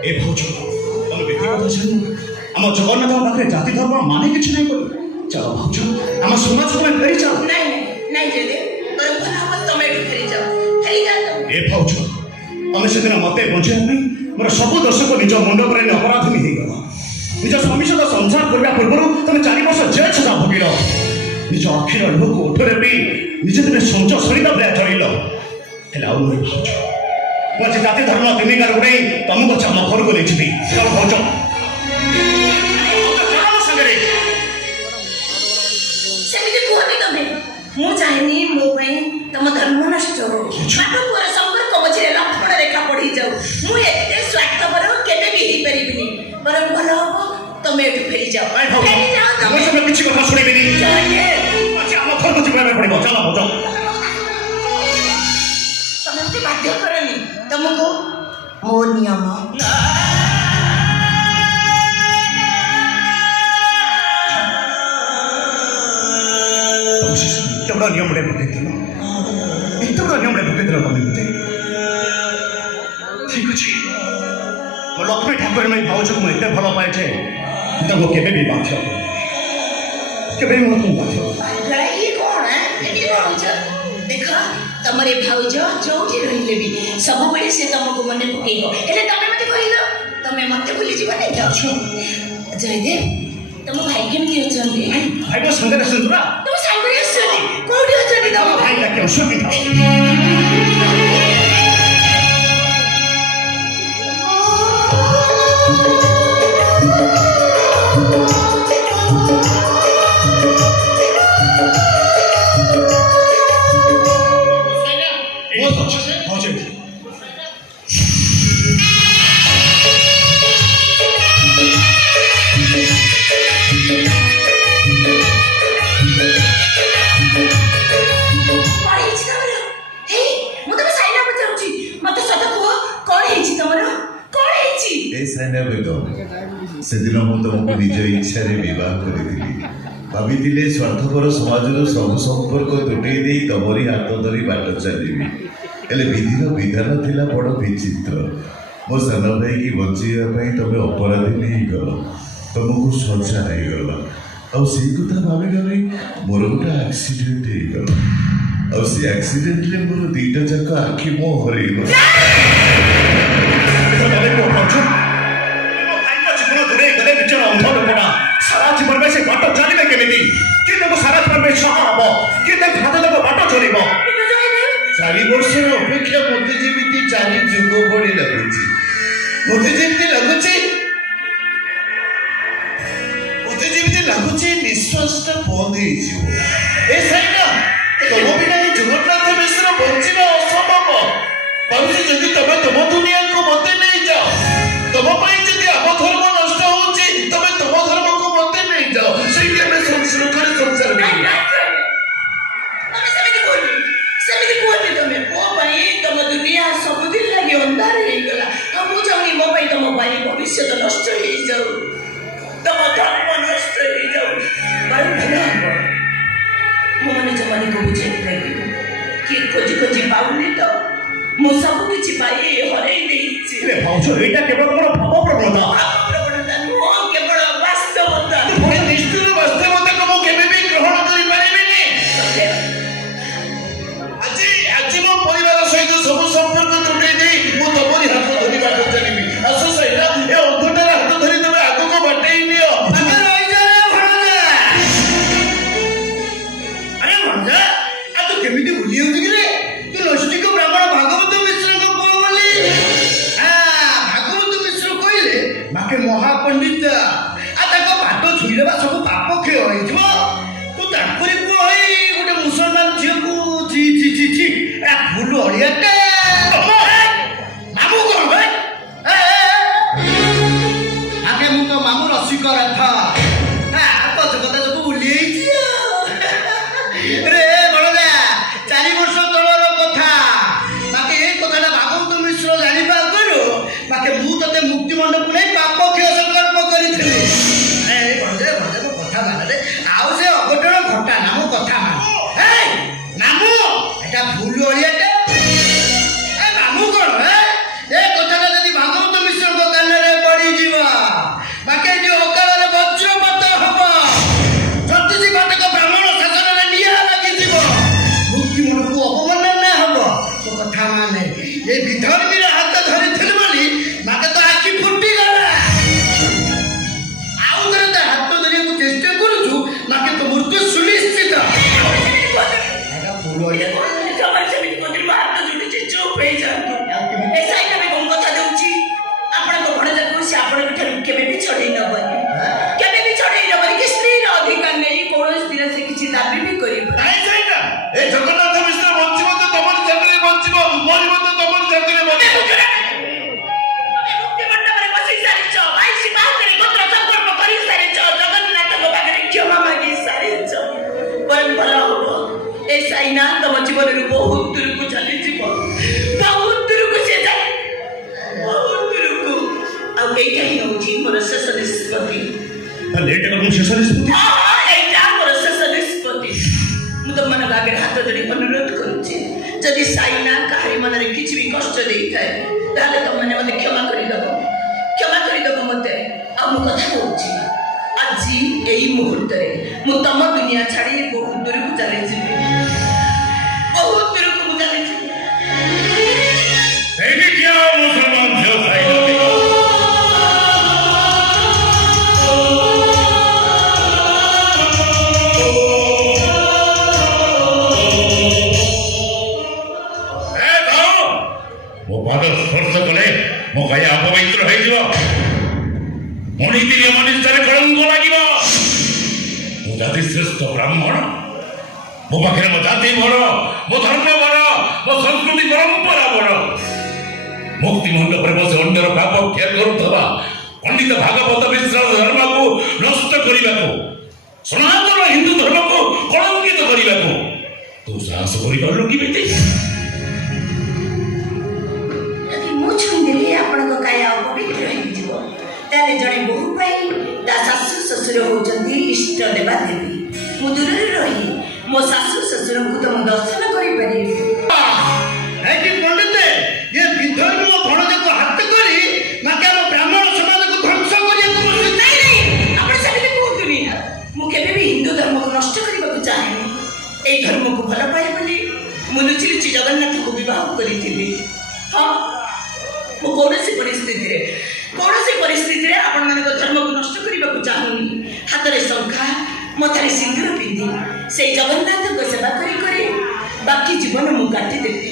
ए भाउज तुम व्यक्तिगत छान आम जगन्नाथ पाखे जाति धर्म माने किसी नहीं बोल चलो भाउज आम समाज को फेरी जाओ नहीं नहीं जयदेव तोर भला हम तमे फेरी जाओ ए भाउज तुम से दिन मते बचाई मोर सब दर्शक निज मुंड पर अपराधी हो गल निज स्वामी सहित संसार करने पूर्व तुम 4 वर्ष जेल सजा भोगिल निज अखिर लुक ओठरे भी निजे दिन शौच शरीर भया चल भाज जाति धर्म तिनिकार उड़े तुमको आम घर को नहीं चल भाज सेमिति कहनी तमे मु चाहेनी मो पई तम धर्म नष्ट हो बाटो पुर संपर्क मझे लक्ष्मण रेखा पड़ी जाऊ मु एते स्वार्थपर केबे भी ही परिबिनी बरं भलो हो तमे एठु फेरी जाओ फेरी जाओ तमे सब किछि कथा सुनिबिनी आम घर को जीवन पड़ो चल भाज तमे मते बाध्य करनी तुमको मो नियम इतना बड़ा नियम बड़े बुद्धि थी इतना बड़ा नियम बड़े बुद्धि थी तुम बुद्धि ठीक अच्छे तो लक्ष्मी ठाकुर में भावज को एत भल पाए तुमको केबे भी बाध्य केबे भी तुम बाध्य ये कौन है एटी कौन छ देखा तमरे भाउज जोठी रहिले भी सब बेले से तुमको मने पकेइबो एले तमे मते कहिलो तमे मते भूली जीव नै जाओ जयदेव तुम भाई केमती अछंती भाई को संगे रसन तुरा तुम संगे रसनी कोडी अछंती तुम भाई ला के असुविधा से दिन मुझे तुमको निज इच्छा बह करी भाई स्वार्थपर समाज सब संपर्क तुटे तमरी हाथ धरी बाट चलि विधिर विधान थिला बड़ विचित्र मो सान भाई की बचाई तुम अपराधी नहीं गल तुमको सजा नहीं गल आई कथा भावी भावी मोर गोटे एक्सीडेंट हो गल एक्सीडेंट मोर 2टा जाक आखि मो हर सारा जीवन में से बाट चलिए केमी कि सारा जीवन में सह हम कि हाथ लोक बाट चल 4 वर्ष अपेक्षा मत जमी 4 जुग बड़ी लगुच मत जमी लगुच निश्वास बंद हो तुम बिना जगन्नाथ मिश्र बचा असंभव भावी जदि तुम तुम दुनिया को मत नहीं जाओ तुम जदि आम धर्म नष्ट हो तुम तुम धर्म को मत नहीं जाओ से संसार दुनिया सबुदिन लगे अंधार हो गला हम चाहनी मो भाई तुम भाई भविष्य नष्ट हो जाऊ तुम धर्म नष्ट हो जाऊ बड़ भला मो माने जमाने को बुझे कि खोजी खोजी पाऊनी तो मो सब किछि पाई हरै देछि रे भाउज एटा केवल मोर भाव प्रवणता नुह केवल वास्तवता निष्ठुर वास्तवता को केबे भी ग्रहण करि पारिबिनी आज मो परिवार सहित सब संपर्क तुटे दे मु तमरी हाथ धरि बाट चलिबी आसो सहित ए अंधटार हाथ धरि तमे आगु को बाटै नियो अबे रहि जा रे भणजा अरे भणजा आ तो केमिति भूली होती कि रे तू नष्टिक ब्राह्मण भागवत मिश्र को को बोली भागवत मिश्र कहले ଜୀବନରୁ ବହୁତ ଦୂରକୁ ଚାଲିଯିବ, ବହୁତ ଦୂରକୁ ସେ ଯାଏ, ବହୁତ ଦୂରକୁ। ଆଉ ଏଇଟା ହିଁ ହେଉଛି ମୋର ଶେଷ ନିଷ୍ପତ୍ତି। ତାହେଲେ ଏଇଟା କ'ଣ ଶେଷ ନିଷ୍ପତ୍ତି? ଏଇଟା ମୋର ଶେଷ ନିଷ୍ପତ୍ତି। ମୁଁ ତମମାନଙ୍କ ଆଗରେ ହାତ ଯୋଡ଼ି ଅନୁରୋଧ କରୁଛି, ଯଦି ସାଇନା କାହାରି ମନରେ କିଛି ବି କଷ୍ଟ ଦେଇଥାଏ ତାହେଲେ ତମମାନେ ମୋତେ କ୍ଷମା କରିଦେବ, କ୍ଷମା କରିଦେବ ମୋତେ। ଆଉ ମୁଁ କଥା କହୁଛି, ଆଜି ଏଇ ମୁହୂର୍ତ୍ତରେ ମୁଁ ତମ ଦୁନିଆ ଛାଡ଼ି ବହୁତ ଦୂରକୁ ଚାଲିଯିବି, ବହୁତ ଦୂରକୁ ମୁଁ ଚାଲିଯିବି। ଏଇଠି କିଏ ଆଉ ମୁସଲମାନ ଝିଅ ଖାଇଛନ୍ତି? ମୋ ପାଦ ସ୍ପର୍ଶ କଲେ ମୋ ଗାଈ ଅପବିତ୍ର ହେଇଯିବ, ମୋ ନୀତି ନିୟମ ନିଷ୍ଠାରେ କଳଙ୍କ ଲାଗିବ। ମୁଁ ଜାତି ଶ୍ରେଷ୍ଠ ବ୍ରାହ୍ମଣ, ମୋ ପାଖରେ ମୋ ଜାତି ବଡ଼, ମୋ ଧର୍ମ ବଡ଼, ମୋ ସଂସ୍କୃତି ପରମ୍ପରା ବଡ଼। ମୁକ୍ତି ମଣ୍ଡପରେ ବସି ଅନ୍ୟର ପାପ କ୍ଷୟ କରୁଥିବା ପଣ୍ଡିତ ଭାଗବତ ମିଶ୍ର ଧର୍ମକୁ ନଷ୍ଟ କରିବାକୁ, ସନାତନ ହିନ୍ଦୁ ଧର୍ମକୁ କଳଙ୍କିତ କରିବାକୁ ତୁ ସାହସ କରିପାରିଲୁ କେମିତି? ଯଦି ମୁଁ ଛୁଇଁଦେଲି ଆପଣଙ୍କ କାୟା ଅପବିତ୍ର ହେଇଯିବ, ତାହେଲେ ଜଣେ ବୋହୂ ପାଇଁ ତା ଶାଶୁ ଶ୍ୱଶୁର ହେଉଛନ୍ତି ଇଷ୍ଟ ଦେବା ଦେବୀ। ମୁଁ ଦୂରରେ ରହି ମୋ ଶାଶୁ ଶ୍ୱଶୁରଙ୍କୁ ତ ମୁଁ ଦର୍ଶନ କରିପାରିବି। ଏଠି ପଣ୍ଡିତ ଏ ବିଧର୍ମ ଭଣଜାକୁ ହାତ କରି ମାକେ ଆମ ବ୍ରାହ୍ମଣ ସମାଜକୁ ଧ୍ୱଂସ କରିବାକୁ ବସିଛି। ନାଇଁ ନାଇଁ, ଆପଣ ସେମିତି କୁହନ୍ତୁନି। ମୁଁ କେବେ ବି ହିନ୍ଦୁ ଧର୍ମକୁ ନଷ୍ଟ କରିବାକୁ ଚାହେଁନି। ଏଇ ଧର୍ମକୁ ଭଲ ପାଏ ବୋଲି ମୁଁ ଲୁଚି ଲୁଚି ଜଗନ୍ନାଥଙ୍କୁ ବିବାହ କରିଥିଲି। ହଁ, ମୁଁ କୌଣସି ପରିସ୍ଥିତିରେ ଆପଣମାନଙ୍କ ଧର୍ମକୁ ନଷ୍ଟ କରିବାକୁ ଚାହୁଁନି। ହାତରେ ଶଙ୍ଖା, ମଥାରେ ସିନ୍ଦୁର ପିନ୍ଧି ସେଇ ଜଗନ୍ନାଥଙ୍କ ସେବା କରି କରି ବାକି ଜୀବନ ମୁଁ କାଟିଦେବି।